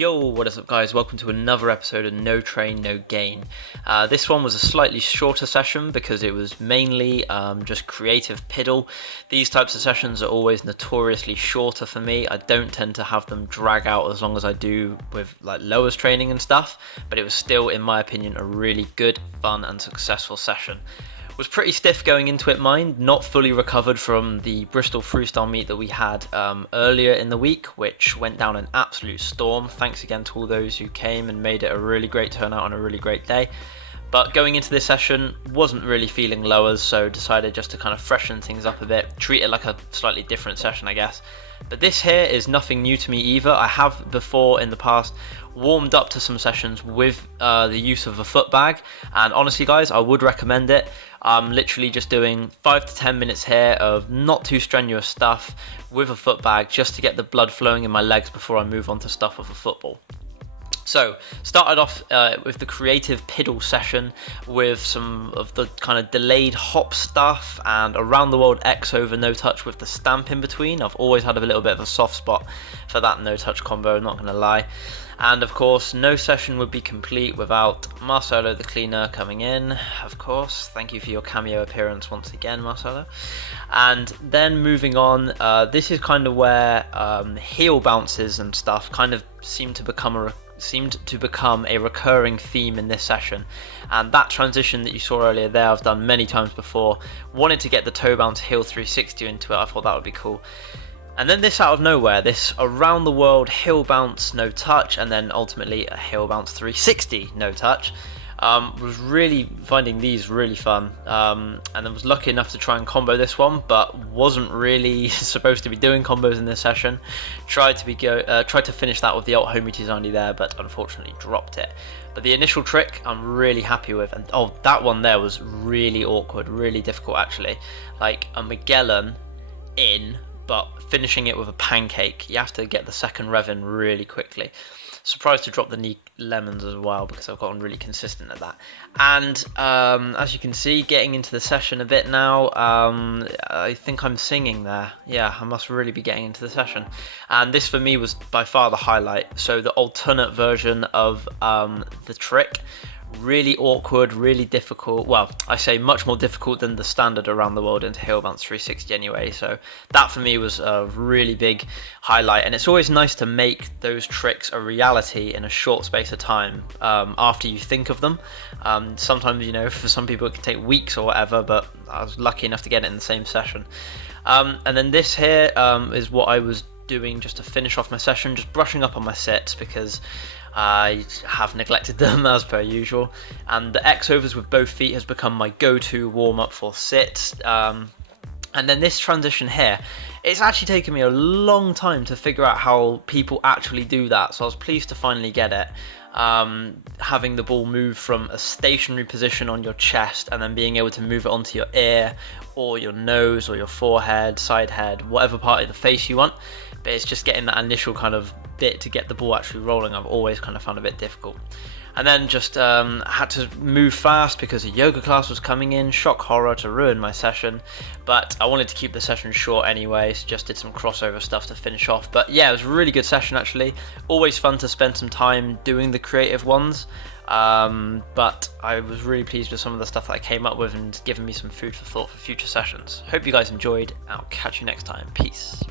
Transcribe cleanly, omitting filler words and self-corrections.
Yo, what is up guys, welcome to another episode of No Train, No Gain. This one was a slightly shorter session because it was mainly just creative piddle. These types of sessions are always notoriously shorter for me. I don't tend to have them drag out as long as I do with like lowers training and stuff, but it was still, in my opinion, a really good, fun and successful session. Was pretty stiff going into it, mind, not fully recovered from the Bristol freestyle meet that we had earlier in the week, which went down an absolute storm. Thanks again to all those who came and made it a really great turnout on a really great day. But going into this session, wasn't really feeling lowers, so decided just to kind of freshen things up a bit, treat it like a slightly different session, I guess. But this here is nothing new to me either. I have before in the past warmed up to some sessions with the use of a foot bag, and honestly guys, I would recommend it. I'm literally just doing 5 to 10 minutes here of not too strenuous stuff with a foot bag just to get the blood flowing in my legs before I move on to stuff with a football. So, started off with the creative piddle session with some of the kind of delayed hop stuff and around the world X over no touch with the stamp in between. I've always had a little bit of a soft spot for that no touch combo, not going to lie. And of course, no session would be complete without Marcelo the cleaner coming in, of course. Thank you for your cameo appearance once again, Marcelo. And then moving on, this is kind of where heel bounces and stuff kind of seemed to become a recurring theme in this session, and that transition that you saw earlier there I've done many times before. Wanted to get the toe bounce heel 360 into it, I thought that would be cool. And then this out of nowhere, this around the world heel bounce no touch, and then ultimately a heel bounce 360 no touch. Was really finding these really fun, and I was lucky enough to try and combo this one, but wasn't really supposed to be doing combos in this session. Tried to finish that with the alt homie Tizani there, but unfortunately dropped it. But the initial trick I'm really happy with, and oh, that one there was really awkward, really difficult actually. Like a Magellan in, but finishing it with a pancake. You have to get the second rev in really quickly. Surprised to drop the knee lemons as well because I've gotten really consistent at that. And as you can see, getting into the session a bit now, I think I'm singing there. Yeah, I must really be getting into the session. And this for me was by far the highlight. So the alternate version of the trick. Really awkward, really difficult. Well, I say much more difficult than the standard around the world into heel bounce 360 anyway. So that for me was a really big highlight, and it's always nice to make those tricks a reality in a short space of time after you think of them. Sometimes, you know, for some people it can take weeks or whatever, but I was lucky enough to get it in the same session. And then this here is what I was doing just to finish off my session, just brushing up on my sets because I have neglected them as per usual, and the X overs with both feet has become my go-to warm-up for sits. And then this transition here, it's actually taken me a long time to figure out how people actually do that, so I was pleased to finally get it. Having the ball move from a stationary position on your chest and then being able to move it onto your ear or your nose or your forehead, side head, whatever part of the face you want, but it's just getting that initial kind of bit to get the ball actually rolling. I've always kind of found a bit difficult. And then just had to move fast because a yoga class was coming in, shock horror, to ruin my session. But I wanted to keep the session short anyway, so just did some crossover stuff to finish off. But yeah, it was a really good session actually. Always fun to spend some time doing the creative ones. But I was really pleased with some of the stuff that I came up with and given me some food for thought for future sessions. Hope you guys enjoyed. I'll catch you next time. Peace.